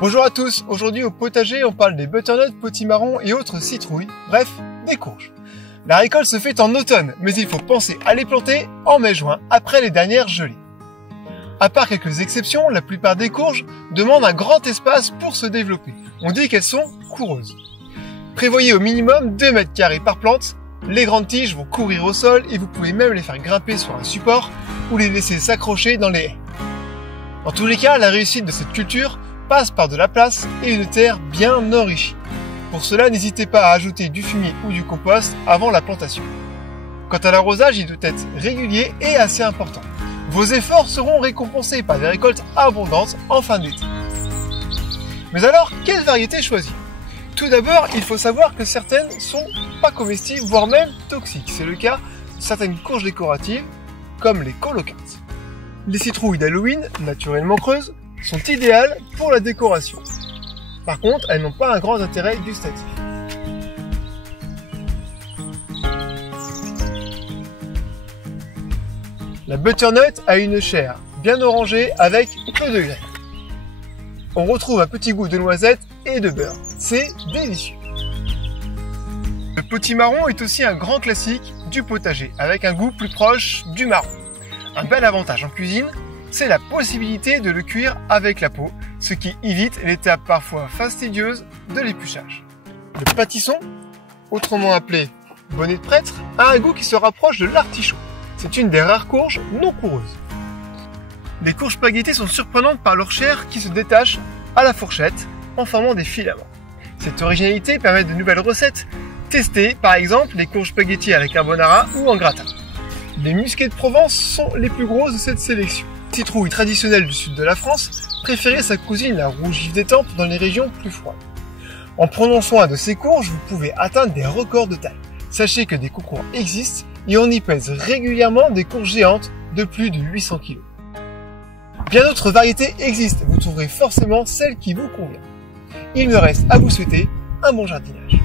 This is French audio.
Bonjour à tous, aujourd'hui au potager on parle des butternuts, potimarrons et autres citrouilles, bref, des courges. La récolte se fait en automne, mais il faut penser à les planter en mai-juin, après les dernières gelées. À part quelques exceptions, la plupart des courges demandent un grand espace pour se développer. On dit qu'elles sont coureuses. Prévoyez au minimum 2 mètres carrés par plante, les grandes tiges vont courir au sol et vous pouvez même les faire grimper sur un support ou les laisser s'accrocher dans les haies. Dans tous les cas, la réussite de cette culture passe par de la place et une terre bien enrichie. Pour cela, n'hésitez pas à ajouter du fumier ou du compost avant la plantation. Quant à l'arrosage, il doit être régulier et assez important. Vos efforts seront récompensés par des récoltes abondantes en fin d'été. Mais alors, quelle variété choisir? Tout d'abord, il faut savoir que certaines sont pas comestibles, voire même toxiques. C'est le cas de certaines courges décoratives, comme les colocates. Les citrouilles d'Halloween, naturellement creuses, sont idéales pour la décoration. Par contre, elles n'ont pas un grand intérêt gustatif. La butternut a une chair bien orangée avec peu de graines. On retrouve un petit goût de noisette et de beurre. C'est délicieux. Le potimarron est aussi un grand classique du potager, avec un goût plus proche du marron. Un bel avantage en cuisine, c'est la possibilité de le cuire avec la peau, ce qui évite l'étape parfois fastidieuse de l'épluchage. Le pâtisson, autrement appelé bonnet de prêtre, a un goût qui se rapproche de l'artichaut. C'est une des rares courges non coureuses. Les courges spaghetti sont surprenantes par leur chair qui se détache à la fourchette en formant des filaments. Cette originalité permet de nouvelles recettes. Testez par exemple les courges spaghetti à la carbonara ou en gratin. Les musquets de Provence sont les plus grosses de cette sélection. Citrouille traditionnelle du sud de la France, préférez sa cousine la rouge vif des tempes dans les régions plus froides. En prenant soin de ces courges, vous pouvez atteindre des records de taille. Sachez que des concours existent et on y pèse régulièrement des courges géantes de plus de 800 kg. Bien d'autres variétés existent, vous trouverez forcément celle qui vous convient. Il me reste à vous souhaiter un bon jardinage.